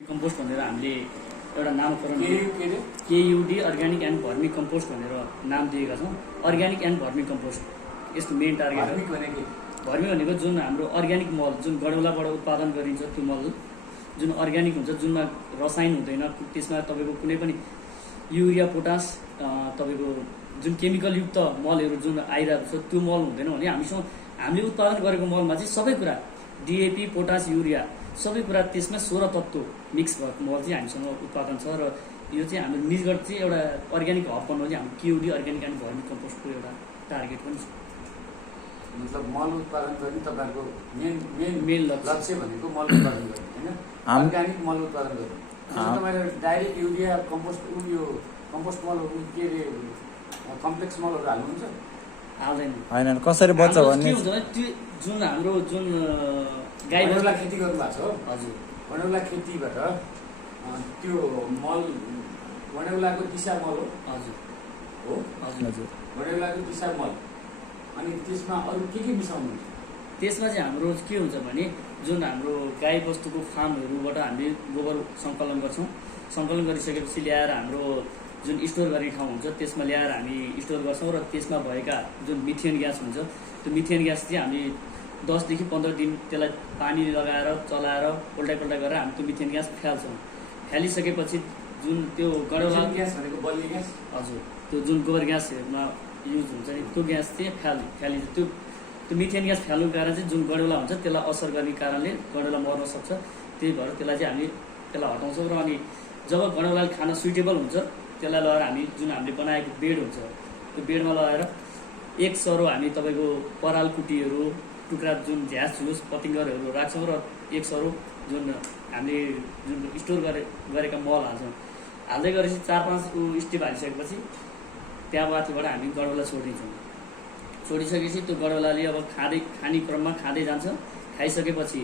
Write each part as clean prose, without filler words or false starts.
Compost भनेर हामीले एउटा नामकरण केयुडी अर्ग्यानिक एन्ड भर्मी कम्पोस्ट भनेर नाम दिएका छौँ। अर्ग्यानिक एन्ड भर्मी कम्पोस्ट यसको मेन टार्गेट हो। भर्मी भनेको जुन हाम्रो अर्ग्यानिक मल जुन गडौलाबाट उत्पादन गरिन्छ त्यो मल जुन अर्ग्यानिक हुन्छ, जुनमा रसायन हुँदैन, त्यसमा तपाईँको कुनै पनि युरिया पोटास तपाईँको जुन केमिकलयुक्त मलहरू जुन आइरहेको छ त्यो मल हुँदैन भने हामीले उत्पादन गरेको मलमा चाहिँ सबै कुरा डिएपी पोटास युरिया सबै कुरा त्यसमा 16 तत्त्व मिक्स भएको मल चाहिँ हामीसँग उत्पादन छ। र यो चाहिँ हाम्रो निजगढ चाहिँ एउटा अर्ग्यानिक हब बनाउनु चाहिँ हाम्रो केयुडी अर्ग्यानिक एन्ड भर्मी कम्पोस्टको एउटा टार्गेट पनि छ। मतलब मल उत्पादन गर्ने तपाईँहरूको मेन लक्ष्य भनेको मल उत्पादन गर्ने होइन, अर्ग्यानिक मल उत्पादन गर्ने। तपाईँले डाइरेक्ट युरिया कम्पोस्ट यो कम्पोस्ट मलहरू के अरे कम्प्लेक्स मलहरू हाल्नुहुन्छ? हाल्दैन, होइन कसरी बच्छ भन्ने त्यो जुन हाम्रो जुन गाई वनौला खेती गर्नुभएको छ। हजुर, वनौला खेतीबाट त्यो मल वनौलाको दिशा मल हो। हजुर हो हजुर वनौलाको दिशा मल। अनि त्यसमा अरू के मिसाउनुहुन्छ? त्यसमा चाहिँ हाम्रो के हुन्छ भने जुन हाम्रो गाई बस्तुको फार्महरूबाट हामीले गोबर सङ्कलन गर्छौँ। सङ्कलन गरिसकेपछि ल्याएर हाम्रो जुन स्टोर गर्ने ठाउँ हुन्छ त्यसमा ल्याएर हामी स्टोर गर्छौँ। र त्यसमा भएका जुन मिथेन ग्यास हुन्छ त्यो मिथेन ग्यास चाहिँ हामी 10 देखि 15 दिन त्यसलाई पानी लगाएर चलाएर उल्टाइ गरेर हामी त्यो मिथेन ग्यास फ्याल्छौँ। फ्यालिसकेपछि जुन त्यो गडौला ग्यास भनेको बल्ने ग्यास। हजुर, त्यो जुन गोबर ग्यासहरूमा युज हुन्छ नि त्यो ग्यास चाहिँ फ्यालिन्छ। त्यो मिथेन ग्यास फाल्नुको कारण चाहिँ जुन गडौला हुन्छ त्यसलाई असर गर्ने कारणले गडौला मर्न सक्छ। त्यही भएर त्यसलाई चाहिँ हामी त्यसलाई हटाउँछौँ। र अनि जब गडौलाले खान सुइटेबल हुन्छ त्यसलाई लगाएर हामी जुन हामीले बनाएको बेड हुन्छ त्यो बेडमा लगाएर 1 सरो हामी तपाईँको पराल कुटीहरू टुक्रा जुन झ्यास झुस पतिङ्गरहरू राख्छौँ र 1 सरो जुन हामीले जुन स्टोर गरेका मल हाल्छौँ। हाल्दै गरेपछि 4-5 स्टेप हालिसकेपछि त्यहाँ माथिबाट हामी गडौला छोडिदिन्छौँ। छोडिसकेपछि त्यो गडौलाले अब खाने क्रममा खाँदै जान्छ। खाइसकेपछि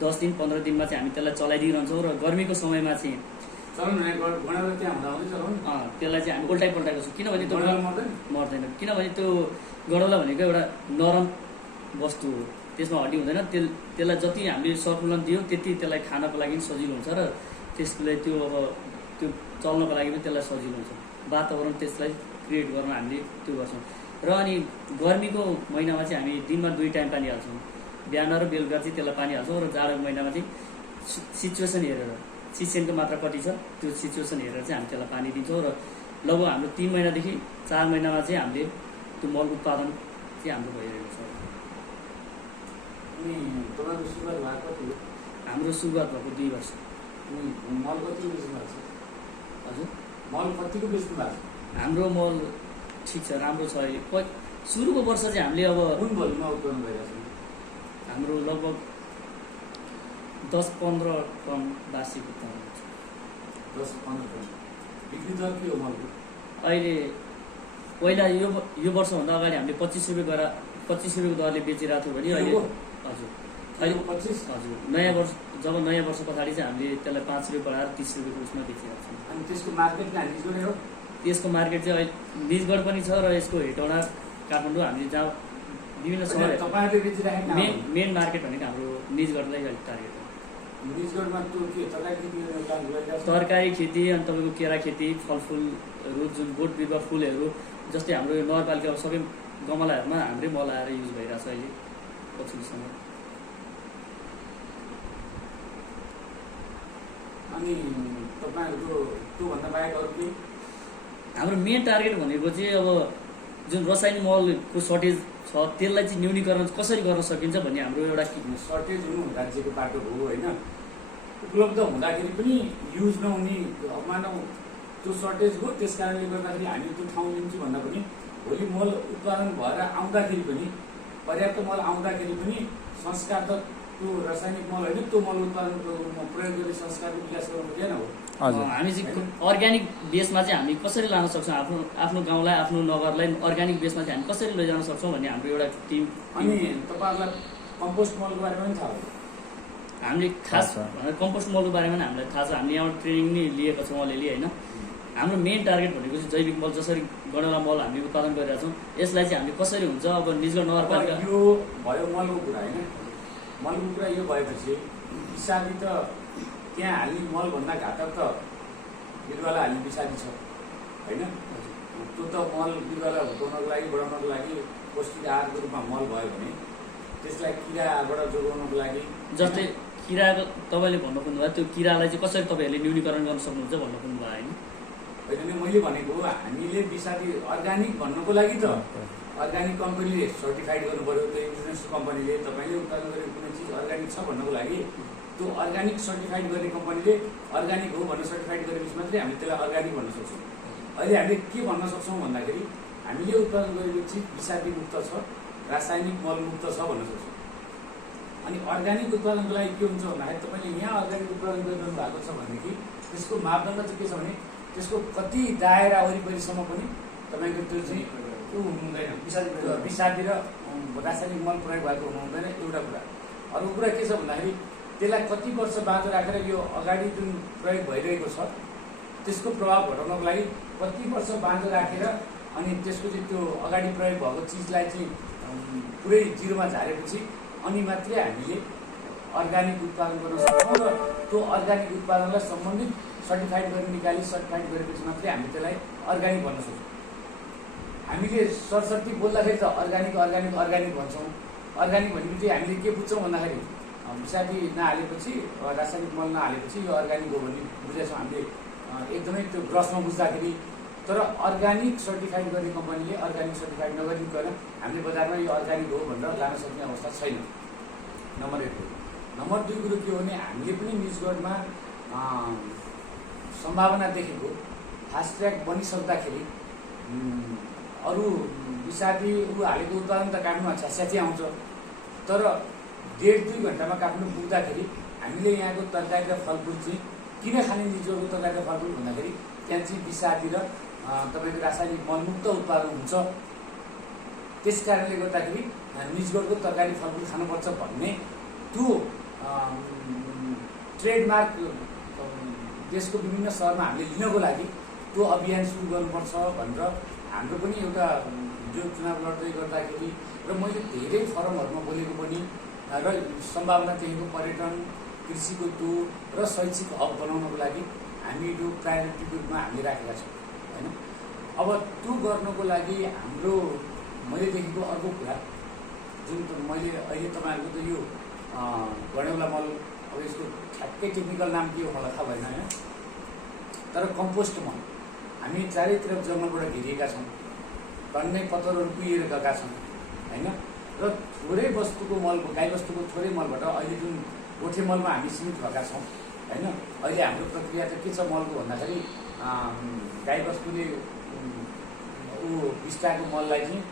10 दिन 15 दिनमा चाहिँ हामी त्यसलाई चलाइदिइरहन्छौँ। र गर्मीको समयमा चाहिँ त्यसलाई चाहिँ हामी उल्टाइ गर्छौँ। किनभने त्यो मर्दैन, किनभने त्यो गडौला भनेको एउटा नरम वस्तु हो, त्यसमा हड्डी हुँदैन। त्यसलाई जति हामीले सकुलन दियो त्यति त्यसलाई खानको लागि सजिलो हुन्छ र त्यसले त्यो अब त्यो चल्नको लागि पनि त्यसलाई सजिलो हुन्छ। वातावरण त्यसलाई क्रिएट गर्न हामीले त्यो गर्छौँ। र अनि गर्मीको महिनामा चाहिँ हामी दिनमा 2 टाइम पानी हाल्छौँ, बिहान र बेलुका चाहिँ त्यसलाई पानी हाल्छौँ। र जाडोको महिनामा चाहिँ सिचुएसन हेरेर सिजनको मात्रा कति छ त्यो सिचुएसन हेरेर चाहिँ हामी त्यसलाई पानी दिन्छौँ। र लगभग हाम्रो 3 महिनादेखि 4 महिनामा चाहिँ हामीले त्यो मल उत्पादन चाहिँ हाम्रो भइरहेको छ। हाम्रो सुरुवात भएको 2 वर्ष। मल कति बेच्नु भएको छ? हजुर, मल कतिको बेच्नु भएको छ? हाम्रो मल ठिक छ, राम्रो छ। अहिले सुरुको वर्ष चाहिँ हामीले अब कुन भोल्युममा उत्पादन भइरहेको छ? हाम्रो लगभग 10-15 टन वार्षिक उत्पादन हुन्छ। 10-15 टन। बिक्री दर के हो मलको? अहिले पहिला यो वर्षभन्दा अगाडि हामीले 25 रुपियाँको दरले बेचिरहेको थियौँ भने अहिले हजुर अहिले 25। हजुर नयाँ वर्ष पछाडि चाहिँ हामीले त्यसलाई 5 रुपियाँ बढाएर 30 रुपियाँको उसमा बेचिरहेको छौँ। अनि त्यसको मार्केट कहाँ निजगढै हो? त्यसको मार्केट चाहिँ अहिले निजगढ पनि छ र यसको हेटौँडा काठमाडौँ हामीले जहाँ विभिन्न सहर तपाईँहरूले बेचिराखेको मेन मार्केट भनेको हाम्रो निजगढलाई अहिले टार्गेट हो। निजगढमा त्यो के तरकारी खेती अनि तपाईँको केरा खेती, फलफुलहरू जुन बोट बिरुवा फुलहरू जस्तै हाम्रो यो नगरपालिका सबै गमलाहरूमा हाम्रै मल आएर युज भइरहेछ अहिले पछिल्लो समय। अनि तपाईँहरूको त्योभन्दा बाहेक अरू केही? हाम्रो मेन टार्गेट भनेको चाहिँ अब जुन रासायनिक मलको सर्टेज छ त्यसलाई चाहिँ न्यूनीकरण कसरी गर्न सकिन्छ भन्ने हाम्रो एउटा सर्टेज हुनु राज्यको बाटो हो होइन, उपलब्ध हुँदाखेरि पनि युज नहुने मानव त्यो सर्टेज हो। त्यस कारणले गर्दाखेरि हामी त्यो ठाउँ लिन्छौँ भन्दा पनि भोलि मल उत्पादन भएर आउँदाखेरि पनि पर्याप्त मल आउँदाखेरि पनि संस्कार त त्यो रासायनिक मल होइन, त्यो मल उत्पादनको प्रयोग गर्ने संस्कारको विकास गर्नु हुँदैन हो। हामी चाहिँ अर्ग्यानिक बेसमा चाहिँ हामी कसरी लान सक्छौँ आफ्नो गाउँलाई आफ्नो नगरलाई अर्ग्यानिक बेसमा चाहिँ हामी कसरी लैजान सक्छौँ भन्ने हाम्रो एउटा टिम। अनि तपाईँहरूलाई कम्पोस्ट मलको बारेमा पनि थाहा हो? हामीले खास कम्पोस्ट मलको बारेमा पनि हामीलाई थाहा छ। हामीले यहाँ ट्रेनिङ नै लिएको छौँ अलिअलि होइन। हाम्रो मेन टार्गेट भनेको चाहिँ जैविक मल जसरी गडौला मल हामीले उत्पादन गरिरहेको छौँ यसलाई चाहिँ हामीले कसरी हुन्छ अब निजगढ नगरपालिका यो भयो मलको कुरा होइन। मलको कुरा यो भएपछि हिसाबी त त्यहाँ हाल्ने मलभन्दा घातक त बिरुवालाई हाल्ने विषादी छ होइन। त्यो त मल बिरुवालाई हुर्काउनको लागि बढाउनको लागि पौष्टिक आहारको रूपमा मल भयो भने त्यसलाई किराबाट जोगाउनको लागि जस्तै किरा तपाईँले भन्नु खोज्नुभयो त्यो किरालाई चाहिँ कसरी तपाईँहरूले न्यूनीकरण गर्न सक्नुहुन्छ भन्नु खोज्नुभयो होइन। होइन मैले भनेको हामीले विषादी अर्ग्यानिक भन्नको लागि त अर्ग्यानिक कम्पनीले सर्टिफाइड गर्नु पऱ्यो। त्यो इन्सुरेन्स कम्पनीले तपाईँले उत्पादन गरेको कुनै चिज अर्ग्यानिक छ भन्नको लागि त्यो अर्ग्यानिक सर्टिफाइड गर्ने कम्पनीले अर्ग्यानिक हो भनेर सर्टिफाइड गरेपछि मात्रै हामीले त्यसलाई अर्ग्यानिक भन्न सक्छौँ। अहिले हामीले के भन्न सक्छौँ भन्दाखेरि हामीले उत्पादन गरेको चिज विषादी मुक्त छ, रासायनिक मलमुक्त छ भन्न सक्छौँ। अनि अर्ग्यानिक उत्पादनको लागि के हुन्छ भन्दाखेरि तपाईँले यहाँ अर्ग्यानिक उत्पादन गरिरहनु भएको छ भनेदेखि त्यसको मापदण्ड चाहिँ के छ भने त्यसको कति दायरा वरिपरिसम्म पनि तपाईँको त्यो चाहिँ ऊ हुनुहुँदैन, विषादी र रासायनिक मल प्रयोग भएको हुनु हुँदैन एउटा कुरा। अर्को कुरा के छ भन्दाखेरि त्यसलाई कति वर्ष बाँझो राखेर यो अगाडि जुन प्रयोग भइरहेको छ त्यसको प्रभाव घटाउनको लागि कति वर्ष बाँझो राखेर अनि त्यसको चाहिँ त्यो अगाडि प्रयोग भएको चिजलाई चाहिँ पुरै जिरोमा झारेपछि अनि मात्रै हामीले अर्ग्यानिक उत्पादन गर्न सक्छौँ र त्यो अर्ग्यानिक उत्पादनलाई सम्बन्धित सर्टिफाइड गरेर निकाली सर्टिफाइड गरेपछि मात्रै हामी त्यसलाई अर्ग्यानिक भन्न सक्छौँ। हामीले सरसर्ती बोल्दाखेरि त अर्ग्यानिक अर्ग्यानिक अर्ग्यानिक भन्छौँ। अर्ग्यानिक भनेपछि हामीले के बुझ्छौँ भन्दाखेरि विषादी नहालेपछि रासायनिक मल नहालेपछि यो अर्ग्यानिक हो भन्ने बुझेछौँ हामीले एकदमै त्यो ग्रसमा बुझ्दाखेरि। तर अर्ग्यानिक सर्टिफाइड गर्ने कम्पनीले अर्ग्यानिक सर्टिफाइड नगरिकन हामीले बजारमा यो अर्ग्यानिक हो भनेर लान सक्ने अवस्था छैन। नम्बर 1 हो। नम्बर 2 कुरो के हो भने हामीले पनि निजगढमा सम्भावना देखेको फास्ट ट्र्याक बनिसक्दाखेरि अरू विषादी हालेको उत्पादन त काट्नुमा छ्यास्याची आउँछ, तर 1.5-2 घन्टामा काट्नु पुग्दाखेरि हामीले यहाँको तरकारी र फलफुल चाहिँ किन खाने निजगढको तरकारी र फलफुल भन्दाखेरि त्यहाँ चाहिँ विषादी र तपाईँको रासायनिक मलमुक्त उत्पादन हुन्छ। त्यस कारणले गर्दाखेरि निजगढको तरकारी फलफुल खानुपर्छ भन्ने त्यो ट्रेडमार्क देशको विभिन्न सहरमा हामीले लिनको लागि त्यो अभियान सुरु गर्नुपर्छ भनेर हाम्रो पनि एउटा जो चुनाव लड्दै गर्दाखेरि र मैले धेरै फरमहरूमा बोलेको पनि र सम्भावना देखेको पर्यटन कृषिको त्यो र शैक्षिक हब बनाउनको लागि हामी यो प्रायोरिटीको रूपमा हामीले राखेका छौँ होइन। अब त्यो गर्नको लागि हाम्रो मैले देखेको अर्को कुरा जुन मैले अहिले तपाईँहरूको त यो गणेउला मल अब यसको ठ्याक्कै टेक्निकल नाम के हो मलाई थाहा भएन होइन, तर कम्पोस्ट मल हामी चारैतिर जङ्गलबाट घेरिएका छौँ, टन्नै पत्तरहरू कुहिएर गएका छौँ होइन। र थोरै वस्तुको मल गाईबस्तुको थोरै मलबाट अहिले जुन गोठे मलमा हामी सीमित भएका छौँ होइन। अहिले हाम्रो प्रक्रिया त के छ मलको भन्दाखेरि गाईबस्तुले बिस्ताको मललाई चाहिँ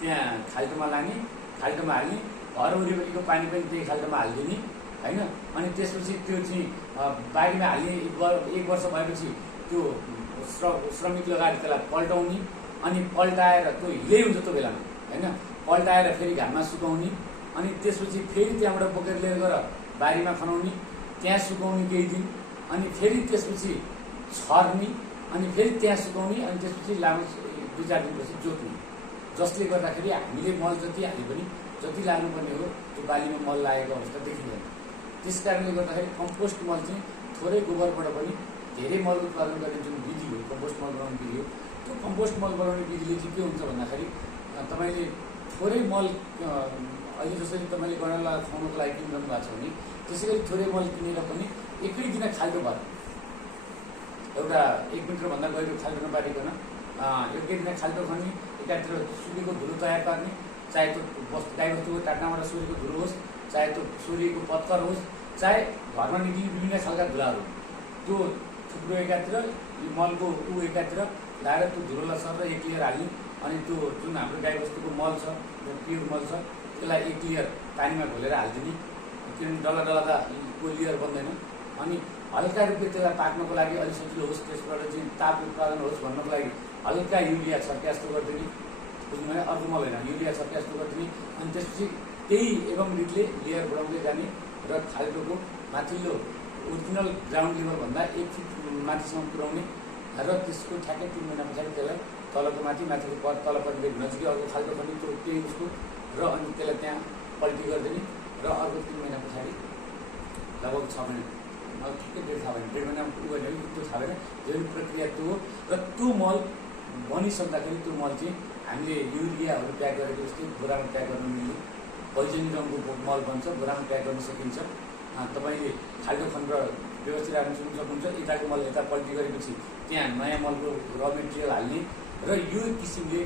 त्यहाँ खाल्टोमा लाने, खाल्टोमा हाल्ने, घर वरिपरिको पानी पनि त्यही खाल्टोमा हालिदिने होइन। अनि त्यसपछि त्यो चाहिँ बारीमा हाल्ने 1 वर्ष भएपछि त्यो श्रमिक लगाएर त्यसलाई पल्टाउने अनि पल्टाएर त्यो हिलै हुन्छ त्यो बेलामा होइन, पल्टाएर फेरि घाममा सुकाउने अनि त्यसपछि फेरि त्यहाँबाट बोकेर लिएर गएर बारीमा खनाउने, त्यहाँ सुकाउने केही दिन अनि फेरि त्यसपछि छर्ने अनि फेरि त्यहाँ सुकाउने अनि त्यसपछि लामो 2-4 दिनपछि जोत्ने, जसले गर्दाखेरि हामीले मल जति हाले पनि जति लानुपर्ने हो त्यो बालीमा मल लागेको अवस्था देखिँदैन। त्यस कारणले गर्दाखेरि कम्पोस्ट मल चाहिँ थोरै गोबरबाट पनि धेरै मल उत्पादन गर्ने जुन विधि हो कम्पोस्ट मल बनाउने विधि हो, त्यो कम्पोस्ट मल बनाउने विधिले चाहिँ के हुन्छ भन्दाखेरि तपाईँले थोरै मल अहिले जसरी तपाईँले गणेउला खुवाउनुको लागि किनिरहनु भएको छ भने त्यसै गरी थोरै मल किनेर पनि एकै दिन खाल्टो भएर एउटा 1 मिटरभन्दा गहिरो खाल्टो नपारिकन एकै दिन खाल्टो खन्ने, एकातिर सूर्यको धुलो तयार पार्ने, चाहे त्यो गाईबस्तुको टाट्नाबाट सूर्यको धुलो होस्, चाहे त्यो सूर्यको पत्कर होस्, चाहे घरमा निक्लिने विभिन्न खालका धुलाहरू त्यो थुप्रो एकातिर मलको एकातिर लगाएर त्यो धुलोलाई सर एक लेयर हाल्ने अनि त्यो जुन हाम्रो गाईबस्तुको मल छ प्योर मल छ त्यसलाई 1 लेयर पानीमा घोलेर हालिदिने, किनभने डल्ला त कोही लेयर बन्दैन। अनि हल्का रूपले त्यसलाई पाक्नको लागि अलिक सजिलो होस्, त्यसबाट चाहिँ ताप उत्पादन होस् भन्नको लागि हल्का युरिया छर्के जस्तो गरिदिने, बुझ्नु भने अर्को मल होइन युरिया छर्के जस्तो गरिदिने अनि त्यसपछि त्यही एवं रीतिले लेयर बढाउँदै जाने र खाल्टोको माथिल्लो ओरिजिनल ग्राउन्ड लेभलभन्दा 1 फिट माथिसम्म पुर्याउने र त्यसको ठ्याक्कै 3 महिना पछाडि त्यसलाई तलको माथि माथिको तलपट्टि नजिकै अर्को खाल्टो पनि त्यो त्यही उसको र अनि त्यसलाई त्यहाँ पल्टी गरिदिने र अर्को 3 महिना पछाडि लगभग 6 महिना ठिकै डेढ थाहा भएन, 1.5 महिनामा उ गर्ने हो त्यो थाहा भएन, जो प्रक्रिया त्यो हो। र त्यो मल बनिसक्दाखेरि त्यो मल चाहिँ हामीले युरियाहरू प्याक गरेको जस्तै बोरामा प्याक गर्न मिल्ने बैजनी रङको मल बन्छ, बोरामा प्याक गर्न सकिन्छ। तपाईँले खाल्डो खनेर व्यवस्थित राख्न सक्नुहुन्छ। यताको मल यता पल्टी गरेपछि त्यहाँ नयाँ मलको र मेटेरियल हाल्ने र यो किसिमले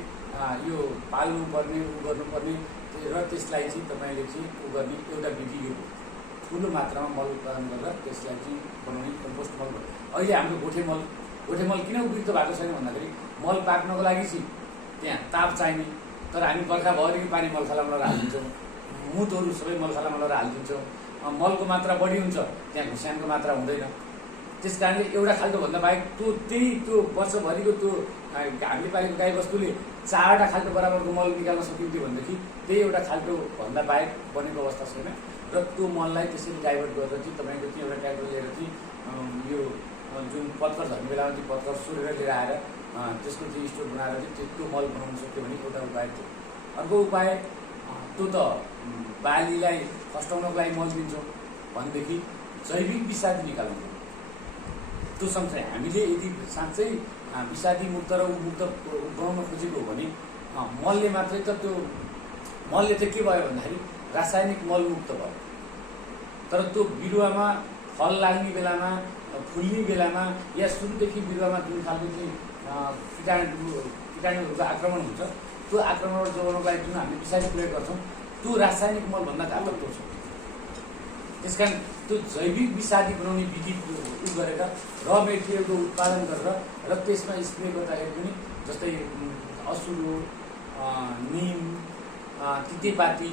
यो पाल्नुपर्ने उ गर्नुपर्ने र त्यसलाई चाहिँ तपाईँले चाहिँ उ गर्ने एउटा विधि यो ठुलो मात्रामा मल उत्पादन गरेर त्यसलाई चाहिँ बनाउने कम्पोस्ट मल। अहिले हाम्रो गोठे मल किन उपयुक्त भएको छैन भन्दाखेरि मल पाक्नको लागि चाहिँ त्यहाँ ताप चाहिने, तर हामी बर्खा भएदेखि पानी मलखालामा लगेर हालिदिन्छौँ, मुतहरू सबै मलखालामा लगेर हालिदिन्छौँ। मलको मात्रा बढी हुन्छ, त्यहाँ घुस्यानको मात्रा हुँदैन। त्यस कारणले एउटा खाल्टोभन्दा बाहेक त्यो वर्षभरिको त्यो हामीले पालेको गाईबस्तुले 4वटा खाल्टो बराबरको मल निकाल्न सकिन्थ्यो भनेदेखि त्यही एउटा खाल्टोभन्दा बाहेक बनेको अवस्था छैन। र त्यो मललाई त्यसरी डाइभर्ट गरेर चाहिँ तपाईँको चाहिँ एउटा ट्र्याक्टर लिएर चाहिँ यो जुन पत्कर झर्ने बेलामा त्यो पत्कर सोरेर लिएर आएर त्यसको चाहिँ स्टोर बनाएर चाहिँ त्यो मल बनाउन सक्यो भने एउटा उपाय थियो। अर्को उपाय त्यो त बालीलाई फस्टाउनको लागि मल दिन्छौँ भनेदेखि जैविक विषादी निकाल्नु। त्यो सँगसँगै हामीले यदि साँच्चै विषादी मुक्त र उमुक्त बनाउन खोजेको हो भने मलले मात्रै त त्यो मलले चाहिँ के भयो भन्दाखेरि रासायनिक मलमुक्त भयो। तर त्यो बिरुवामा फल लाग्ने बेलामा, फुल्ने बेलामा या सुरुदेखि बिरुवामा जुन खालको चाहिँ कीटाणुहरूको आक्रमण हुन्छ त्यो आक्रमणबाट जोगाउनको लागि जुन हामीले विषादी प्रयोग गर्छौँ त्यो रासायनिक मलभन्दा घातक पर्छ। त्यस कारण त्यो जैविक विषादी बनाउने विधि उ गरेर र मेटेरियलको उत्पादन गरेर र त्यसमा स्प्रे गर्दाखेरि पनि जस्तै असुरो, निम, तितेपाती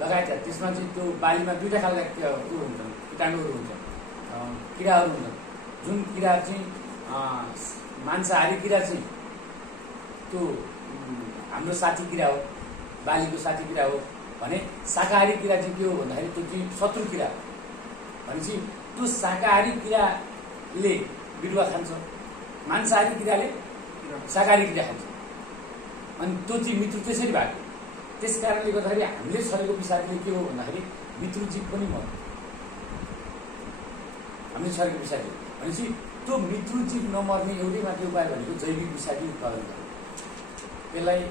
लगायत त्यसमा चाहिँ त्यो बालीमा 2टा खालका त्यो हुन्छन्, कीटाणुहरू हुन्छन्, किराहरू हुन्छन्। जुन किरा चाहिँ मांसाहारी किरा चाहिँ त्यो हाम्रो साथी किरा हो, बालीको साथी किरा हो भने शाकाहारी किरा चाहिँ के हो भन्दाखेरि त्यो चाहिँ शत्रु किरा भनेपछि त्यो शाकाहारी किराले बिरुवा खान्छ, मांसाहारी किराले शाकाहारी किरा खान्छ। अनि त्यो चाहिँ मित्रु त्यसरी भएको। त्यस कारणले गर्दाखेरि हामीले छरेको विषादीले के हो भन्दाखेरि मित्रजीव पनि मर्छ। हामीले छरेको विषादी भनेपछि त्यो मित्रजीव नमर्ने एउटै मात्रै उपाय भनेको जैविक विषादी उत्पादन गर्नु। त्यसलाई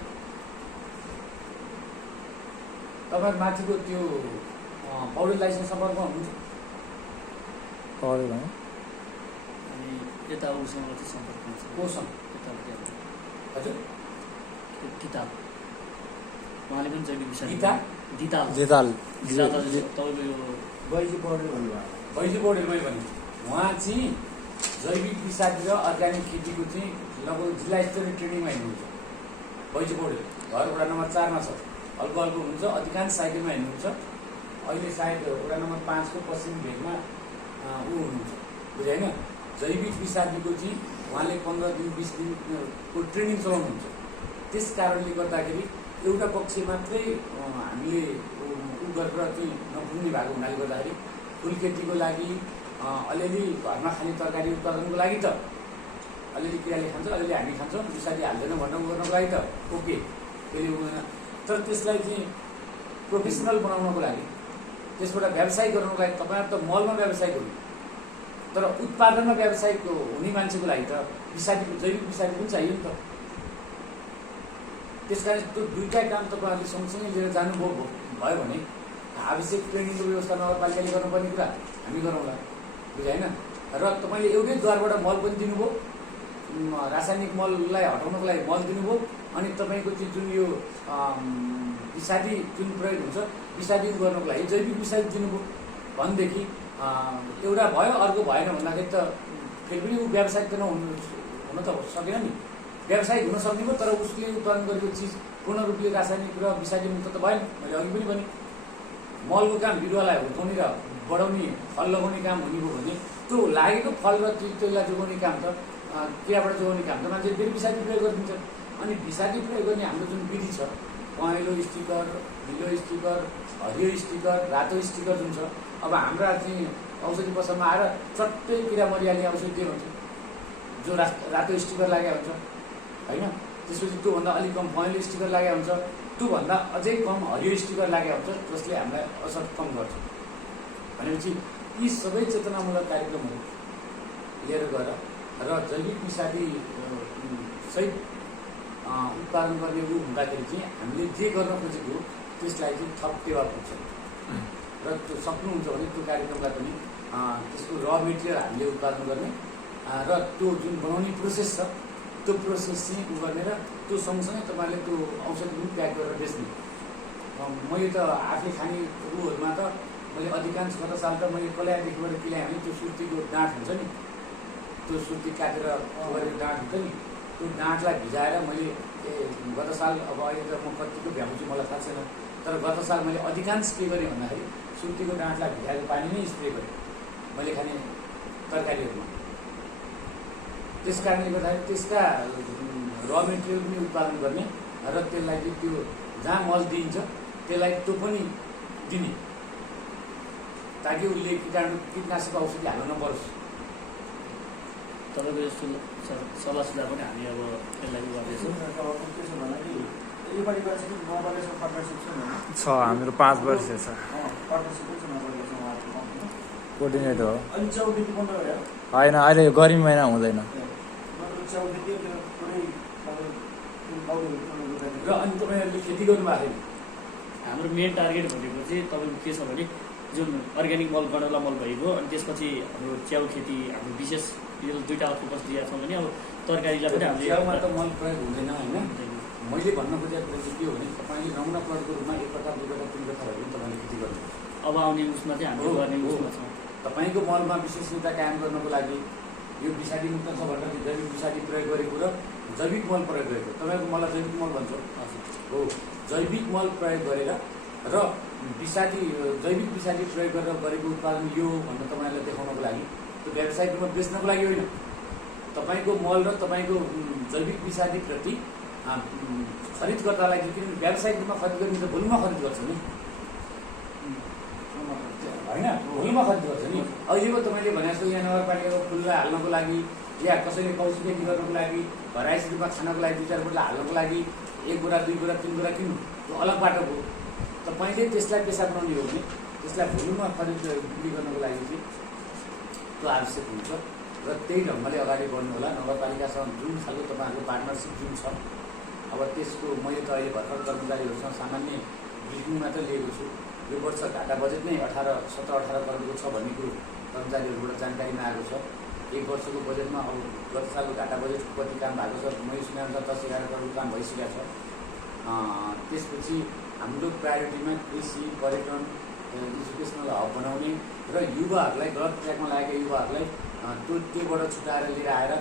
तपाईँ माथिको त्यो पौडेल लाइसेन्स सम्पर्कमा हुनुहुन्छ? अनि यता उसँग चाहिँ सम्पर्क हुन्छ। कोसँग? हजुर किताब उहाँले पनि जैविक विषादी दिताल तपाईँको यो बैजी पौडेल भन्नुभयो। बैजी पौडेलमै भने उहाँ चाहिँ जैविक विषादी र अर्ग्यानिक खेतीको चाहिँ लगभग जिल्ला स्तरीय ट्रेनिङमा हिँड्नुहुन्छ। बैजी पौडेल घर वडा नम्बर 4मा छ। हल्को हुनुहुन्छ, अधिकांश साइकलमा हिँड्नुहुन्छ। अहिले सायद वडा नम्बर 5को पश्चिम भेगमा ऊ हुनुहुन्छ, बुझ्यो होइन? जैविक विषादीको चाहिँ उहाँले 15 दिन 20 दिनको ट्रेनिङ चलाउनुहुन्छ। त्यस कारणले गर्दाखेरि एउटा पक्ष मात्रै हामीले उ गरेर चाहिँ नपुग्ने भएको हुनाले गर्दाखेरि फुल खेतीको लागि अलिअलि घरमा खाने तरकारी उत्पादनको लागि त अलिअलि किराले खान्छ, अलिअलि हामी खान्छौँ, विषादी हाल्दैन भन्नु गर्नको लागि त ओके, त्यसले हुँदैन। तर त्यसलाई चाहिँ प्रोफेसनल बनाउनको लागि, त्यसबाट व्यवसाय गर्नको लागि तपाईँहरू त मलमा व्यवसाय गर्नु, तर उत्पादनमा व्यवसायिक हुने मान्छेको लागि त विषादी जैविक विषादी पनि चाहियो नि त। त्यस कारण त्यो 2टा काम तपाईँहरूले सँगसँगै लिएर जानुभयो भने आवश्यक ट्रेनिङको व्यवस्था नगरपालिकाले गर्नुपर्ने कुरा हामी गरौँला, बुझ्यो होइन? र तपाईँले एउटै द्वारबाट मल पनि दिनुभयो, रासायनिक मललाई हटाउनको लागि मल दिनुभयो, अनि तपाईँको चाहिँ जुन यो विषादी जुन प्रयोग हुन्छ विषादी गर्नको लागि जैविक विषादी दिनुभयो भनेदेखि एउटा भयो, अर्को भएन भन्दाखेरि त फेरि पनि ऊ व्यावसायिक त हुन त सकेन नि। व्यावसायिक हुन सक्ने भयो, तर उसले उत्पादन गरेको चिज पूर्ण रूपले रासायनिक र विषादी मुक्त त भएन। मैले अघि पनि भने मलको काम बिरुवालाई हुर्काउने र बढाउने, फल लगाउने काम हुने भयो भने त्यो लागेको फल र त्यसलाई जोगाउने काम त किराबाट जोगाउने काम त मान्छेले फेरि विषादी प्रयोग गरिदिन्छ। अनि विषादी प्रयोग गर्ने हाम्रो जुन विधि छ, पहेँलो स्टिकर, नीलो स्टिकर, हरियो स्टिकर, रातो स्टिकर जुन छ, अब हाम्रा चाहिँ औषधि पसलमा आएर चट्टै किरा मरिहाल्ने औषधि के भन्छ, जो रातो स्टिकर लागेको हुन्छ होइन, त्यसपछि त्योभन्दा अलिक कम पहेँलो स्टिकर लागेको हुन्छ, त्योभन्दा अझै कम हरियो स्टिकर लागेको हुन्छ, जसले हामीलाई असर कम गर्छ। भनेपछि यी सबै चेतनामूलक कार्यक्रमहरू लिएर गएर र जैविक विषादी सहित उत्पादन गर्ने ऊ हुँदाखेरि चाहिँ हामीले जे गर्न खोजेको त्यसलाई चाहिँ थप टेवा पुग्छ र त्यो सक्नुहुन्छ भने त्यो कार्यक्रमलाई पनि त्यसको र मेटेरियल हामीले उत्पादन गर्ने र त्यो जुन बनाउने प्रोसेस छ त्यो प्रोसेस चाहिँ उ गर्ने र त्यो सँगसँगै तपाईँले त्यो औषधि पनि प्याक गरेर बेच्ने। मैले त आफै खाने ऊहरूमा त मैले अधिकांश गत साल त मैले कल्यादेखिबाट के ल्याएँ भने त्यो सुर्तीको डाँठ हुन्छ नि, त्यो सुर्ती काटेर गरेको डाँठ हुन्छ नि, त्यो डाँठलाई भिजाएर मैले गत साल, अब अहिले त म कतिको भ्याउँछु मलाई थाहा छैन, तर गत साल मैले अधिकांश के गरेँ भन्दाखेरि सुर्तीको डाँठलाई भिजाएको पानी नै स्प्रे गरेँ मैले खाने तरकारीहरूमा। त्यस कारणले गर्दाखेरि त्यसका र मेटेरियल पनि उत्पादन गर्ने र त्यसलाई चाहिँ त्यो जहाँ मल दिइन्छ त्यसलाई त्यो पनि दिने, ताकि उसले कीटनाशक औषधि हाल्न नपरोस्। तपाईँको यस्तो सल्लाह सुझाव पनि हामी अब त्यसलाई गर्दैछौँ। छ हाम्रो 5 वर्ष छ कोअर्डिनेटर हो होइन, अहिले गर्मी महिना हुँदैन। र अनि तपाईँहरूले खेती गर्नुभएको छैन? हाम्रो मेन टार्गेट भनेको चाहिँ तपाईँको के छ भने जुन अर्ग्यानिक मल गणौला मल भएको, अनि त्यसपछि हाम्रो च्याउ खेती हाम्रो विशेष यो दुईवटा फोकस दिएका छौँ भने अब तरकारीलाई पनि हामीले च्याउमा त मल प्रयोग हुँदैन होइन। मैले भन्न खोजेको कुरा चाहिँ के हो भने तपाईँले नमुना प्लटको रूपमा 1 कट्ठा 2 कट्ठा 3 कट्ठाहरू पनि तपाईँले खेती गर्नु। अब आउने उसमा चाहिँ हामीले गर्ने उसमा छौँ। तपाईँको मलमा विशेषता कायम गर्नको लागि यो विषादी मुक्त छ भनेर जैविक विषादी प्रयोग गरेको र जैविक मल प्रयोग गरेको, तपाईँको मललाई जैविक मल भन्छ हो। जैविक मल प्रयोग गरेर र जैविक विषादी प्रयोग गरेर गरेको उत्पादन यो भनेर तपाईँलाई देखाउनको लागि, त्यो व्यावसायिक रूपमा बेच्नको लागि होइन। तपाईँको मल र तपाईँको जैविक विषादीप्रति खरिदकर्तालाई, किनभने व्यावसायिक रूपमा खरिद गर्ने त भोलिमा खरिद गर्छ नि होइन, भोलिमा खरिद गर्छ नि। अहिलेको तपाईँले भने जस्तो यहाँ नगरपालिकाको फुललाई हाल्नको लागि या कसैले कौशी खेती गर्नको लागि, घरायसी रूपमा खानको लागि 2-4 बोतल हाल्नको लागि 1 बोरा 2 बोरा 3 बोरा किन्नु, त्यो अलग बाटो हो। तपाईँले त्यसलाई पेसा बनाउने हो भने त्यसलाई भोलिमा खरिद बिक्री गर्नको लागि चाहिँ त्यो आवश्यक हुन्छ र त्यही ढङ्गले अगाडि बढ्नु होला। नगरपालिकासँग जुन खालको तपाईँहरूको पार्टनरसिप जुन छ, अब त्यसको मैले त अहिले भर्खर कर्मचारीहरूसँग सामान्य ब्रिफिङ मात्र लिएको छु। यो वर्ष घाटा बजेट नै 17-18 करोडको छ भन्ने कुरो कर्मचारीहरूबाट जानकारीमा आएको छ। 1 वर्षको बजेटमा अब गत सालको घाटा बजेटको कति काम भएको छ मैले सुनेअनुसार 10-11 करोडको काम भइसकेको छ। त्यसपछि हाम्रो प्रायोरिटीमा कृषि, पर्यटन, एजुकेसनल हब बनाउने र युवाहरूलाई, गलत ट्र्याकमा लागेका युवाहरूलाई त्योबाट छुटाएर लिएर आएर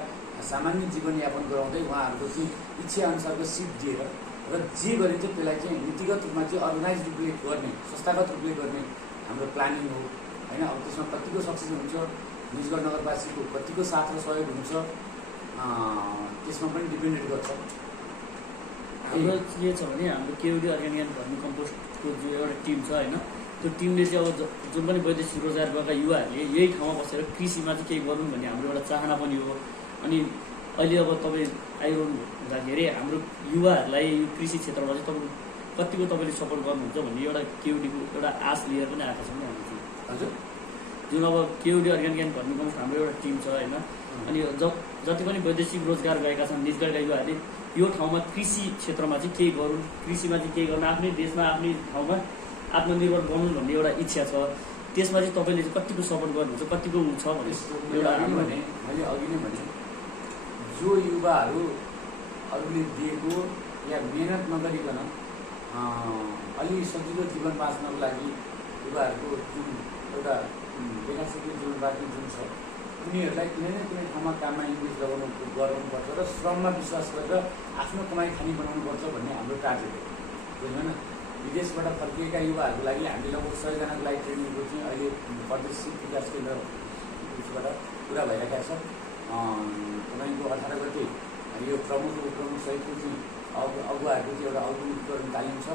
सामान्य जीवनयापन गराउँदै उहाँहरूको चाहिँ इच्छाअनुसारको सिट दिएर र जे गरिन्छ त्यसलाई चाहिँ नीतिगत रूपमा चाहिँ अर्गनाइज रूपले गर्ने, संस्थागत रूपले गर्ने हाम्रो प्लानिङ हो होइन। अब त्यसमा कतिको सक्सेस हुन्छ, निजगढ नगरवासीको कतिको साथ र सहयोग हुन्छ, त्यसमा पनि डिपेन्डेन्ट गर्छ। हाम्रो के छ भने हाम्रो केउडी अर्ग्यानिक भर्मी कम्पोस्टको जो एउटा टिम छ होइन, त्यो टिमले चाहिँ अब जुन पनि वैदेशिक रोजगार भएका युवाहरूले यही ठाउँमा बसेर कृषिमा चाहिँ केही गरौँ भन्ने हाम्रो एउटा चाहना पनि हो। अनि अहिले अब तपाईँ आइरहनु हुँदाखेरि हाम्रो युवाहरूलाई यो कृषि क्षेत्रमा चाहिँ कतिको तपाईँले सपोर्ट गर्नुहुन्छ भन्ने एउटा केउडीको एउटा आश लिएर पनि आएका छौँ हामी चाहिँ। हजुर, जुन अब केउडी अर्ग्यानिक भर्मी कम्पोस्ट हाम्रो एउटा टिम छ होइन, अनि जति पनि वैदेशिक रोजगार गएका छन् निजगढका युवाहरूले यो ठाउँमा कृषि क्षेत्रमा चाहिँ केही गरौँ, कृषिमा चाहिँ केही गर्नु, आफ्नै देशमा आफ्नै ठाउँमा आत्मनिर्भर बन्नु भन्ने एउटा इच्छा छ। त्यसमा चाहिँ तपाईँले चाहिँ कतिको सपोर्ट गर्नुहुन्छ, कतिको छ भने एउटा भने मैले अघि नै भने जो युवाहरू अरूले दिएको या मेहनत नगरिकन अलि सजिलो जीवन बाँच्नको लागि युवाहरूको जुन एउटा विकासशील जीवन बाँच्ने जुन छ, उनीहरूलाई कुनै न कुनै ठाउँमा काममा इन्भेस्ट गराउनुपर्छ र श्रममा विश्वास गरेर आफ्नो कमाइ खानी बनाउनुपर्छ भन्ने हाम्रो टार्गेट हो, बुझ्नु न। विदेशबाट फर्किएका युवाहरूको लागि हामीले लगभग 100 जनाको लागि ट्रेनिङको चाहिँ अहिले प्रदेश विकास केन्द्रबाट पुरा भइरहेको छ। तपाईँको 18 गते यो प्रमुख उपप्रमुख सहितको चाहिँ अगुवाहरूको चाहिँ एउटा औद्योगिकीकरण तालिम छ।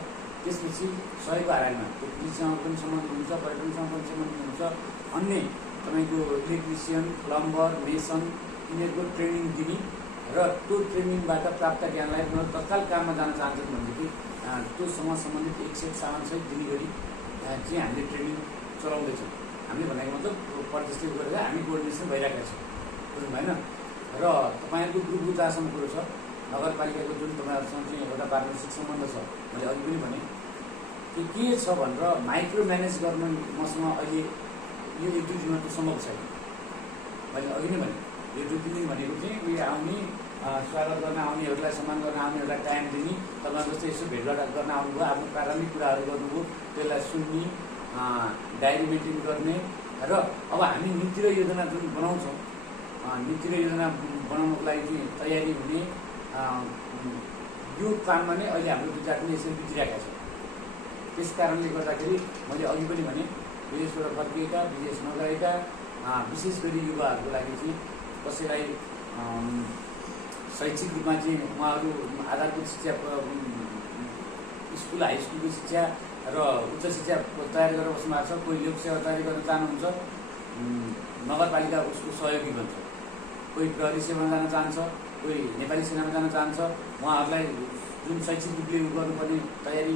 त्यसपछि सहयोगको आधारमा त्यो कृषिसँग पनि सम्बन्धित हुन्छ, पर्यटनसँग पनि सम्बन्धित हुन्छ, अन्य तपाईँको इलेक्ट्रिसियन, प्लम्बर, मेसन यिनीहरूको ट्रेनिङ दिने र त्यो ट्रेनिङबाट प्राप्त ज्ञानलाई तत्काल काममा जान चाहन्छन् भनेदेखि त्योसँग सम्बन्धित एक सेट सामानसहित दिने गरी चाहिँ हामीले ट्रेनिङ चलाउँदैछौँ। हामीले भनेको मतलब प्रदेशले गरेर हामी कोअर्डिनेसन भइरहेका छौँ, बुझ्नु भएन। र तपाईँहरूको ग्रुपको जहाँसम्म कुरो छ, नगरपालिकाको जुन तपाईँहरूसँग चाहिँ एउटा पार्टनरसिप सम्बन्ध छ, मैले अघि पनि भने के छ भनेर माइक्रो म्यानेज गर्न मसँग अहिले यो 1-2 दिनमा त सम्भव छैन। मैले अघि नै भने यो 2-3 दिन भनेको चाहिँ उयो आउने, स्वागत गर्न आउनेहरूलाई सम्मान गर्न आउनेहरूलाई टाइम दिने, तपाईँहरू जस्तै यसो भेटघाट गर्न आउनुभयो, आफ्नो प्रारम्भिक कुराहरू गर्नुभयो, त्यसलाई सुन्ने, डायरी मेन्टेन गर्ने। र अब हामी नीति र योजना जुन बनाउँछौँ, नीति र योजना बनाउनको लागि चाहिँ तयारी हुने यो काममा नै अहिले हाम्रो 2-4 दिन यसरी बितिरहेका छ। त्यस कारणले गर्दाखेरि मैले अघि पनि भने विदेशबाट फर्किएका, विदेश नगएका, विशेष गरी युवाहरूको लागि चाहिँ कसैलाई शैक्षिक रूपमा चाहिँ उहाँहरू आधारभूत शिक्षा, स्कुल हाई स्कुलको शिक्षा र उच्च शिक्षा तयारी गरेर बस्नु भएको छ। कोही लोक सेवा तयारी गर्न चाहनुहुन्छ, नगरपालिका उसको सहयोगी बन्छ। कोही प्रहरी सेवामा जान चाहन्छ, कोही नेपाली सेनामा जान चाहन्छ, उहाँहरूलाई जुन शैक्षिक रूपले गर्नुपर्ने तयारी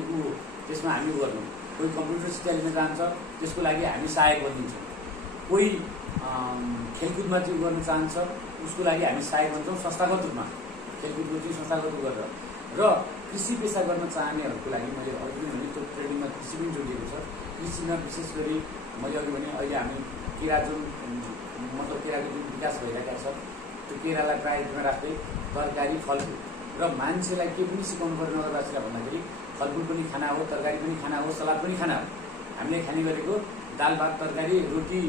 त्यसमा हामी गर्नु। कोही कम्प्युटर शिक्षा लिन चाहन्छ, त्यसको लागि हामी सहायक बनिन्छौँ। कोही खेलकुदमा चाहिँ गर्न चाहन्छ, उसको लागि हामी सहायक बन्छौँ संस्थागत रूपमा, खेलकुदको चाहिँ संस्थागत गरेर। र कृषि पेसा गर्न चाहनेहरूको लागि मैले अघि पनि भने त्यो ट्रेनिङमा कृषि पनि जोडिएको छ। कृषिमा विशेष गरी मैले अघि भने अहिले हामी केरा जुन मतलब केराको जुन विकास भइरहेका छ, त्यो केरालाई प्रायोरिटीमा राख्दै तरकारी, फलफुल र मान्छेलाई के पनि सिकाउनु पर्ने नगरवासीलाई भन्दाखेरि फलफुल पनि खाना हो, तरकारी पनि खाना हो, सलाद पनि खाना हो। हामीले खाने गरेको दाल भात तरकारी रोटी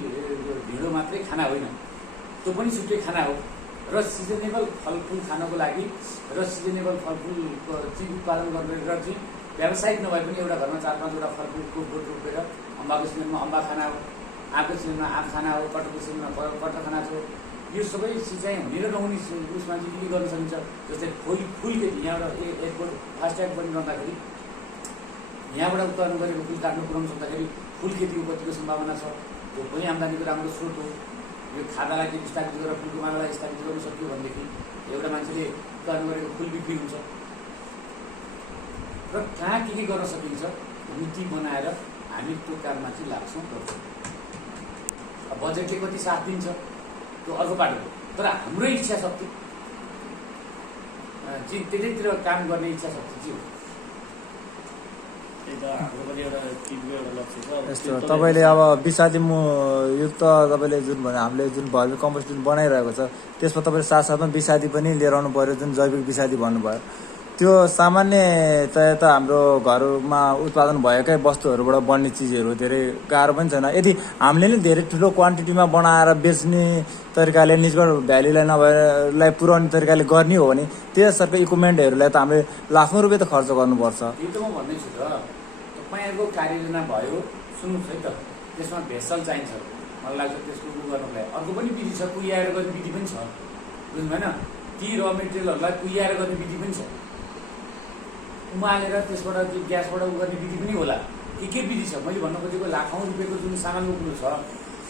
ढिँडो मात्रै खाना होइन, त्यो पनि छुट्टै खाना हो। र सिजनेबल फलफुल खानको लागि र सिजनेबल फलफुलको चाहिँ उत्पादन गरेर चाहिँ व्यावसायिक नभए पनि एउटा घरमा 4-5वटा फलफुलको बोट रोपेर अम्बाको सिजनमा अम्बा खाना हो, आँपको सिजनमा आँप खाना हो, कटहरको सिजनमा कटहर खाना छ। यो सबै सिँचाइ हुने र नहुने उसमा चाहिँ के गर्न सकिन्छ। जस्तै फुल खेती यहाँबाट एयरपोर्ट फास्ट्याग पनि गर्दाखेरि यहाँबाट उत्पादन गरेको फुल काट्नु पुऱ्याउनु सक्दाखेरि फुल खेतीको कतिको सम्भावना छ, त्यो पनि आम्दानीको राम्रो स्रोत हो। यो खादालाई चाहिँ विस्थापित गरेर फुलको मालालाई स्थापित गर्न सक्यो भनेदेखि एउटा मान्छेले उत्पादन गरेको फुल बिक्री हुन्छ। र कहाँ के गर्न सकिन्छ नीति बनाएर हामी त्यो काममा चाहिँ लाग्छौँ, गर्छौँ। बजेटले कति साथ दिन्छ त्यो अर्को पाटो हो, तर हाम्रो इच्छा शक्ति चाहिँ त्यतैतिर काम गर्ने इच्छा शक्ति चाहिँ हो। यस्तो तपाईँले अब विषादी युक्त तपाईँले जुन भने हामीले जुन भर्मी कम्पोस्ट जुन बनाइरहेको छ, त्यसमा तपाईँले साथसाथमा विषादी पनि लिएर आउनु पऱ्यो। जुन जैविक विषादी भन्नुभयो, त्यो सामान्यतया त हाम्रो घरमा उत्पादन भएकै वस्तुहरूबाट बन्ने चिजहरू धेरै गाह्रो पनि छैन। यदि हामीले नै धेरै ठुलो क्वान्टिटीमा बनाएर बेच्ने तरिकाले निजगढ भ्यालीलाई नभएलाई पुर्याउने तरिकाले गर्ने हो भने त्यसहरूको इक्विपमेन्टहरूलाई त हामीले लाखौँ रुपियाँ त खर्च गर्नुपर्छ। त्यही त म भन्दैछु त, तपाईँहरूको कार्ययोजना भयो, सुन्नुहोस् है त, त्यसमा भेसल चाहिन्छ। मलाई लाग्छ त्यसको गर्नुलाई अर्को पनि विधि छ, कुहियाएर गर्ने विधि पनि छ, बुझ्नु भएन। ती र मेटेरियलहरूलाई कुहियाएर गर्ने विधि पनि छ, उमालेर त्यसबाट ग्यासबाट गर्ने विधि पनि होला। के विधि छ मैले भन्न खोजेको, लाखौँ रुपियाँको जुन सामानको कुरो छ,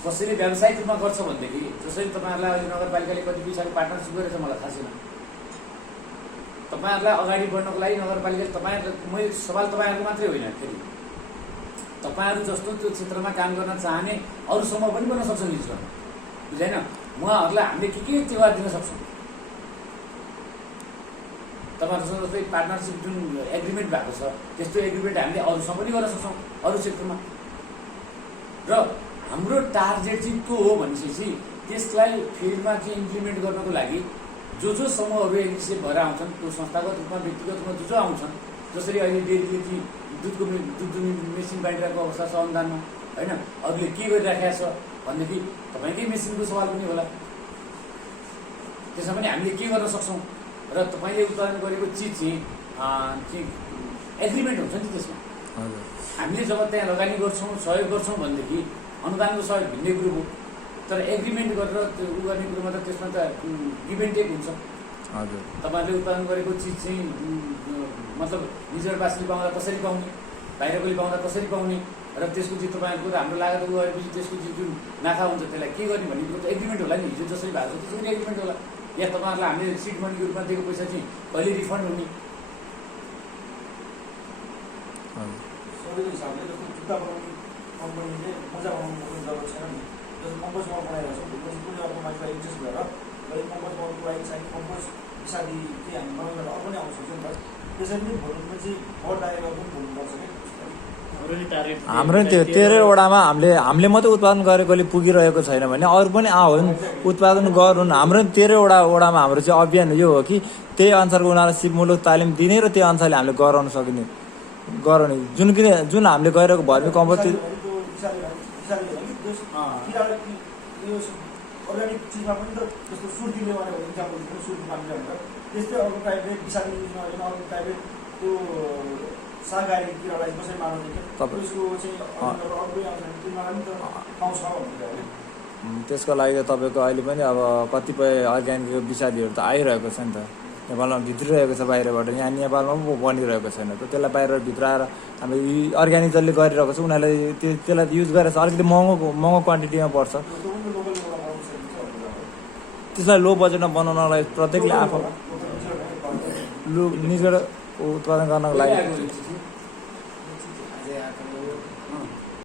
कसैले व्यावसायिक रूपमा गर्छ भनेदेखि जसरी तपाईँहरूलाई अहिले नगरपालिकाले कति पैसाको पार्टनरसिप गरेछ मलाई थाहा छैन। तपाईँहरूलाई अगाडि बढ्नको लागि नगरपालिकाले तपाईँहरूलाई, मैले सवाल तपाईँहरूको मात्रै होइन, फेरि तपाईँहरू जस्तो त्यो क्षेत्रमा काम गर्न चाहने अरू समूह पनि बन्न सक्छौँ नि, बुझेन। उहाँहरूलाई हामीले के टेवा दिन सक्छौँ। तपाईँहरूसँग जस्तै पार्टनरसिप जुन एग्रिमेन्ट भएको छ, त्यस्तो एग्रिमेन्ट हामीले अरूसँग पनि गर्न सक्छौँ, अरू क्षेत्रमा। र हाम्रो टार्गेट चाहिँ त्यो हो भनेपछि त्यसलाई फिल्डमा चाहिँ इम्प्लिमेन्ट गर्नको लागि जो समूहहरू एग्रिसिभ भएर आउँछन्, त्यो संस्थागत रूपमा व्यक्तिगत रूपमा जो आउँछन्, जसरी अहिले डेरीले चाहिँ दुध मेसिन बाँडिरहेको अवस्था छ अनुदानमा, होइन। अरूले के गरिराखेको छ भनेदेखि तपाईँकै मेसिनको सवाल पनि होला। त्यसमा पनि हामीले के गर्न सक्छौँ र तपाईँले उत्पादन गरेको चिज चाहिँ एग्रिमेन्ट हुन्छ नि त्यसमा। हामीले जब त्यहाँ लगानी गर्छौँ, सहयोग गर्छौँ भनेदेखि अनुदानको सहयोग भिन्नै कुरो हो, तर एग्रिमेन्ट गरेर त्यो उ गर्ने कुरोमा त त्यसमा त गिभ एन्ड टेक हुन्छ। हजुर, तपाईँहरूले उत्पादन गरेको चिज चाहिँ मतलब निजरवासीले पाउँदा कसरी पाउने, बाहिरकोले पाउँदा कसरी पाउने, र त्यसको चाहिँ तपाईँहरूको हाम्रो लागत गरेपछि त्यसको चाहिँ जुन नाफा हुन्छ त्यसलाई के गर्ने भन्ने कुरो त एग्रिमेन्ट होला नि। हिजो जसरी भएको छ त्यसरी एग्रिमेन्ट होला। या तपाईँहरूलाई हामीले सिड मनीको रूपमा दिएको पैसा चाहिँ कहिले रिफन्ड हुने। सबैको हिसाबले जस्तो जुत्ता बनाउने कम्पनीले मजा बनाउनु जरुरत छैन नि। जस्तो कम्पोस्ट मल बनाइरहेको छौँ, कुनै अर्को मान्छेलाई इन्ट्रेस्ट भएर र कम्पोस्ट मलको लागि चाहिँ कम्पोस्ट विषादी के हामी बनाउनु अर्को नै आउन सक्छ नि त। त्यसरी नै भोलिमा चाहिँ बढ लागेर पनि भोल्नुपर्छ क्या। हाम्रो त्यो 13वटामा हामीले मात्रै उत्पादन गरेकोले पुगिरहेको छैन भने अरू पनि आउन् उत्पादन गरून्। हाम्रो 13वटामा हाम्रो चाहिँ अभियान यो हो कि त्यही अनुसारको उनीहरूलाई सिपमूलक तालिम दिने र त्यही अनुसारले हामीले गराउन सकिने गराउने जुन हामीले गरिरहेको भर्मी कम्पोस्ट अर्ग्यानिक चिजमा पनि त जस्तो सुर्तीले भनेको इक्जाम्पल दिनु सुर्ती पानीले भनेर त्यस्तै अर्को टाइपले विषादी युजमा होइन अर्को टाइपले त्यो शाकाहारी किरालाई कसरी मार्नु त्यसको चाहिँ अर्कै आउँछ तिमीलाई पनि त पाउँछ भनेर त्यसको लागि तपाईँको अहिले पनि अब कतिपय अर्ग्यानिक विषादीहरू त आइरहेको छ नि त। नेपालमा भित्रिरहेको छ बाहिरबाट, यहाँ नेपालमा पो बनिरहेको छैन त। त्यसलाई बाहिर भित्र आएर हाम्रो अर्ग्यानिक जसले गरिरहेको छ उनीहरूले त्यसलाई युज गरेर अलिकति महँगो क्वान्टिटीमा पर्छ। त्यसलाई लो बजेटमा बनाउनलाई प्रत्येकले आफू निजबाट उत्पादन गर्नको लागि